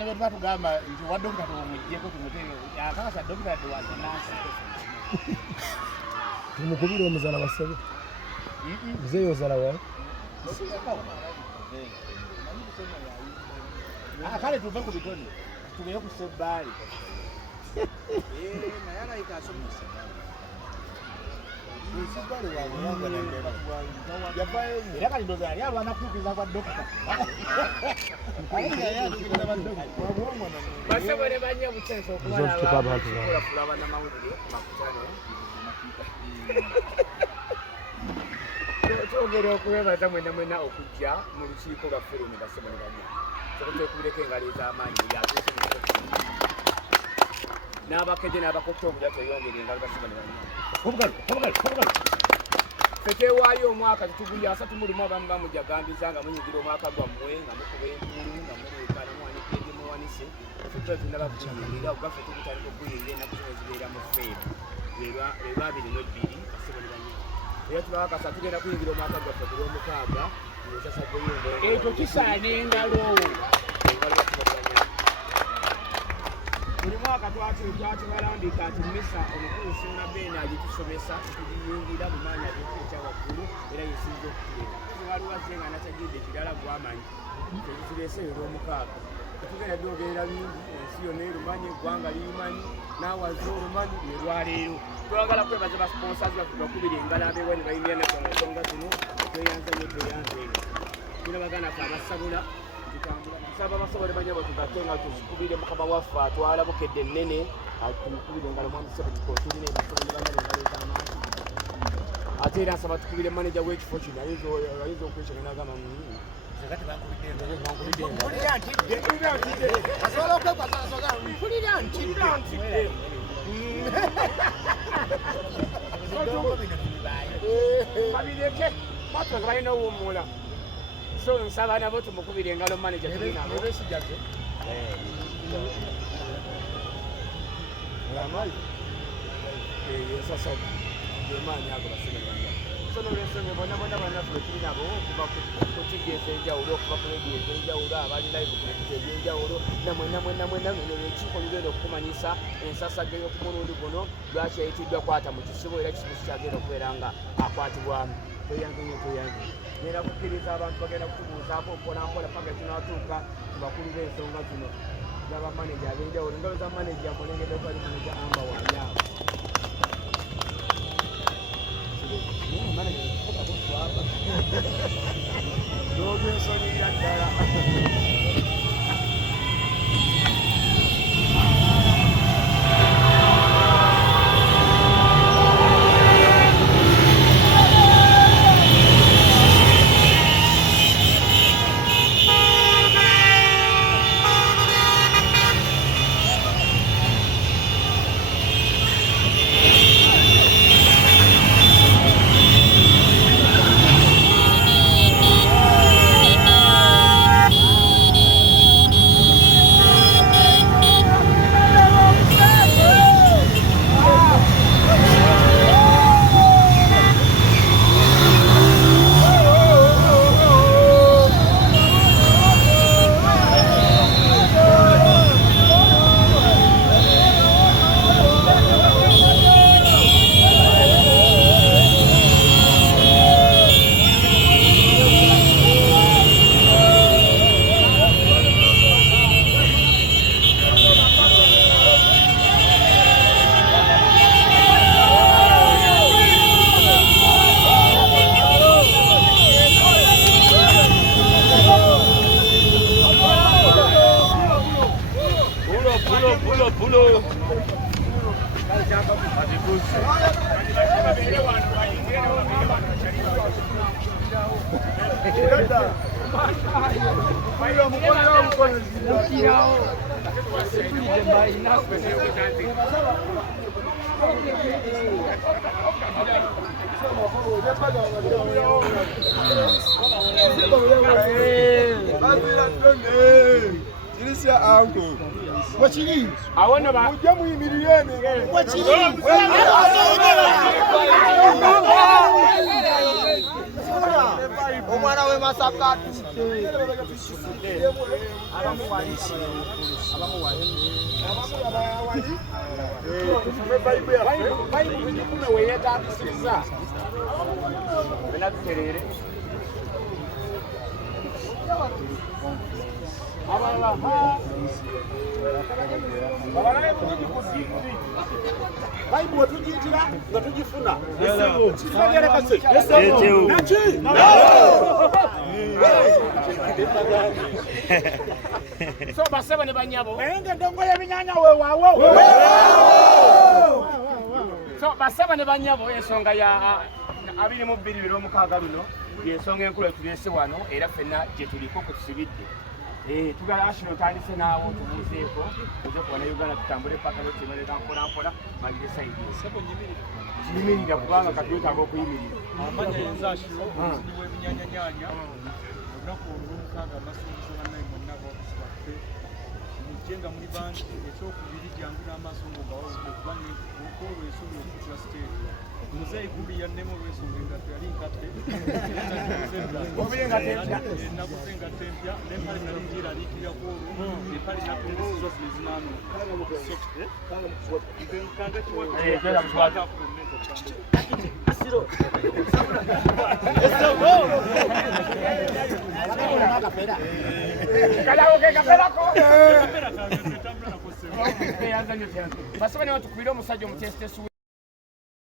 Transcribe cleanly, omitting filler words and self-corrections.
ne betwa tugamba nti wa dokita tumujjeko tumutege akakasa dokita tuwaze nasi tumukubira omuzala basabe mzeyo zala wa kale tuve ku bitone tugeye ku sebbali nayana ikasomesa era kati ndoza yali alwana kutukiza kwa dokita basebole banye butenso okubalaba namawulire makutano kyogera okubebaza mwena okujja mu lukiiko lwaffe luno basebole banye sokutekubireko engali ez'amaanyi yatuuse n'abakedde n'abakotta obulya teyongera engalo basebole banye fetewaayo omwaka tutuguya 31 abamu bamujagambiza nga munyigira omwaka gwammwe nga mukuba enkulu nga muleekana mwanikidde muwanise fetwezina bakukimirira ogaffe tukutandika okuyingira ennaku zino zibeera mu feebu lweba 22 basebole banye era tubakasa tugenda kuyingira omwaka gwaffe ku lwomukaaga ekyo kisaana engalo buli mwaka twatibalambika nti misa omukulu Ssuuna Ben agitusomesa tukiyingira bumaanyi ageekiro ekyawaggulu era yesinza okutuleeta waliwaze nga nakyagidde ekirala gwamanyi tetutuleese olwomukaaga tetugenda byogerera bingi ensi yonna erumanyi eggwanga lirumanyi naawaze olumanyi lwelwaleero twagala kwebaza basponsors baffe bakubira engalo abeewa ne bayimbira nakola ensonga zino tweyanza nnyo tweyanza eno tuna baganda ffe abasabula nsaba abasobole banya batugate nga tuzikubire mukama waffe atwala bukedde ennene tumukubire engalo mwamusebe tukotulina ebasobole banya engalo ez'amaanyi ate era nsaba tukubire maneja w'ekifo kino ayinza okwekyaga n'agamba babireke batulaga balina owummula so nsaba nabo tumukubire engalo manager tulinabo sasa gemaanyi ago basemeranga so nolwensonga bonna bannaffe tulinabo okuva ku tivi ez'enjawulo okuva ku rediyo ez'enjawulo abali live ku rediyo ez'enjawulo namwenna ekiiko ligenda okukumanyisa ensasage y'okumulundi guno lwaki yayitiddwa kwata mu kisibo era kisibo kikyagenda okubeera nga akwatibwamu tweyange era kukkiriza abantu bagenda kutubuuzaako mpolampola paka tunatuuka kubakulu b'ensonga zino z'abamaneja ab'enjawulo engalo za maneja mulengedde kwali maneja amba waayaabo n'obyensonyiya ddala omwana we Masaka Bible tujitira nga tujifuna. So basaba ne banyabo. Enge ndongo ya binyanya we wawo. So basaba ne banyabo ensonga ya 22 luno yensonga enkulu etulese wano era fenna gye tuliko ku tusibidde. Tugala ashino tandise naawo tubuzeeko tuze kuwana Uganda tutambule paka lotemerera mpola magire saidi. Yimirira kubanga katuyitako okuyimirira. Amanya yenza ashiro niwe binyanyanyanya olunaku olw'omukaaga amasomesa bannaye mwenna bakusibaffe mujjenga muri banki ekyokubiri jangu n'amaaso ng'obawawudde kubanga olwo ensonga okutula siteegi muzeeyi guli yaddemu olw'ensonga engatto yali nkadde naguze engatto empya n'empale nali ngyeraliikirako olwo empale nattendesizo zino zinaano Basaba ne batukubira omusajja omutesitesu